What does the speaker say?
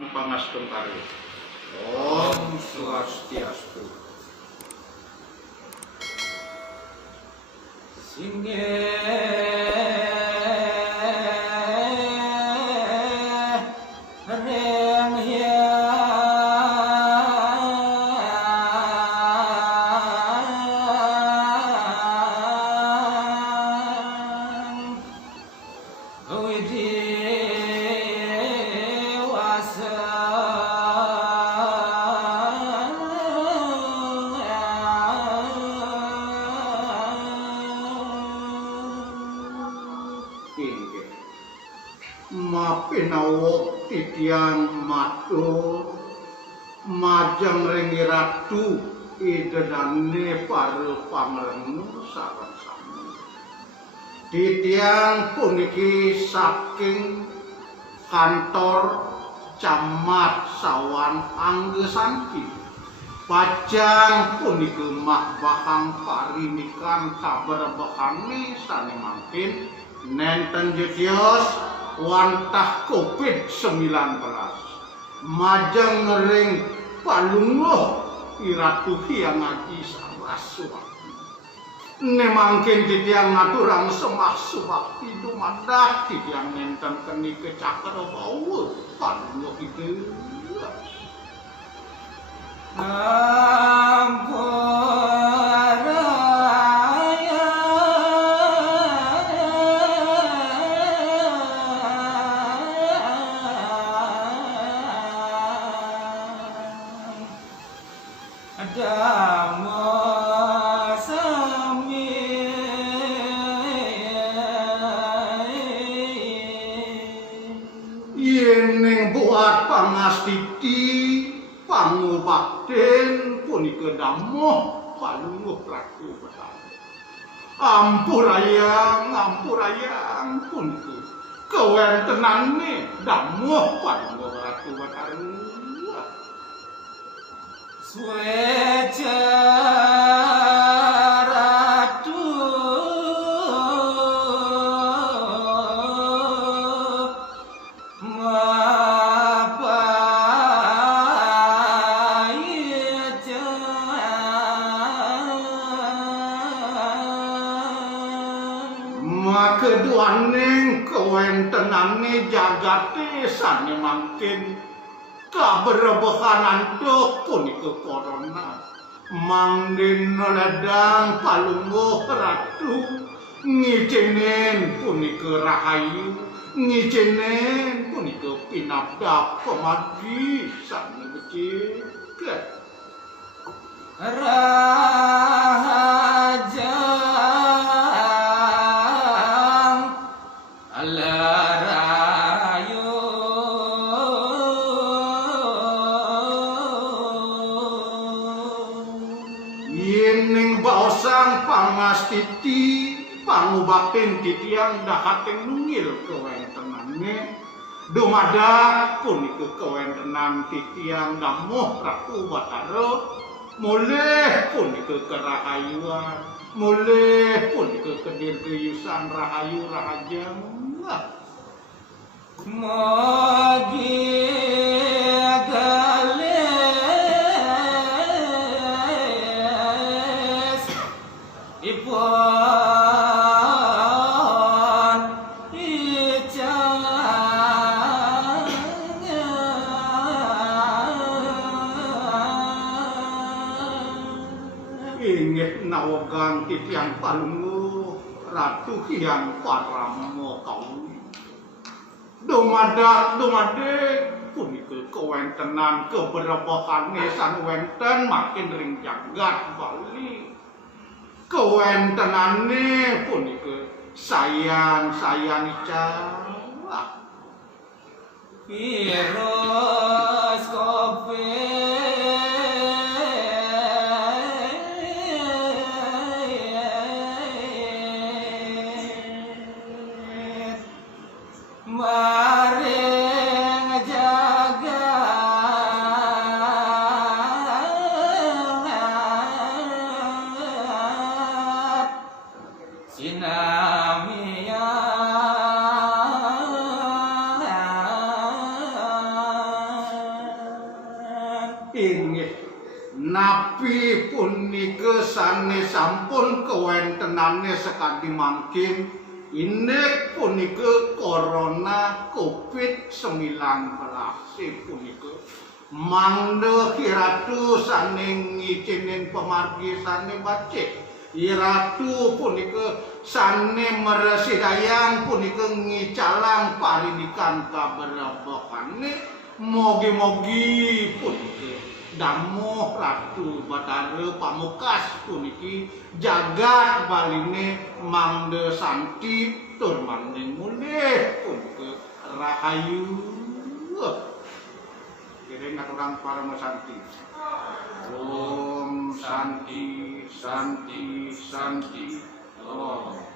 Pangastum karo. Om Swastiastu. Mapinawo titiang matur majeng ringi ratu idedane para pamrenu sareng sami. Titiang puniki saking kantor Camat Sawan Anggesanti. Pajang puniki mahbahang parinikan kaberbahane sane mangkin nenten jetios wantah COVID-19 majeng ngering palungguh iratu hyang ngaji saraswati nemangkin titiang ngaturang semah sewakti dumadak titiang nenten keni kecakar bawa palungguh itu Yening buat pangastiti pangubakten punika damoh palungguh ratu betara. Ampurayang punika kewentenane damoh palungguh ratu betara. Sueca ratu makeduaning kewentenane jagate sane mangkin kaberebehanan dok punika corona mangden ledang palungguh ratu ngijenen punika rahayu ngijenen punika pinabdak pemagi sane becik raja pangastiti pangubakten titiang dahateng nungil kewentenane dumadak punika kewentenan titiang damoh ratu batara mulih punika kerahayuan mulih punika kedirgayusan rahayu rahajang magi inggih nawagang titiang palungguh ratu hyang paramo kauli dumadek punika kewentenan keberebahane san wenten makin ring jagat Bali kewentenane punika sayan icah virus COVID punika sane sampun kewentenane sekadi mangkin indek punika corona COVID-19 punika mangda kiratu sane ngicinin pemargi sane bacek iratu punika sane meresidayang punika ngicalang parinikan kaberabokane mogi-mogi punika Damo Ratu Batara Pamukas puniki jagat baline mangde santi tur maning mulih punika rahayu. Kiring aturang parama santi. Om Santi Santi Santi. Om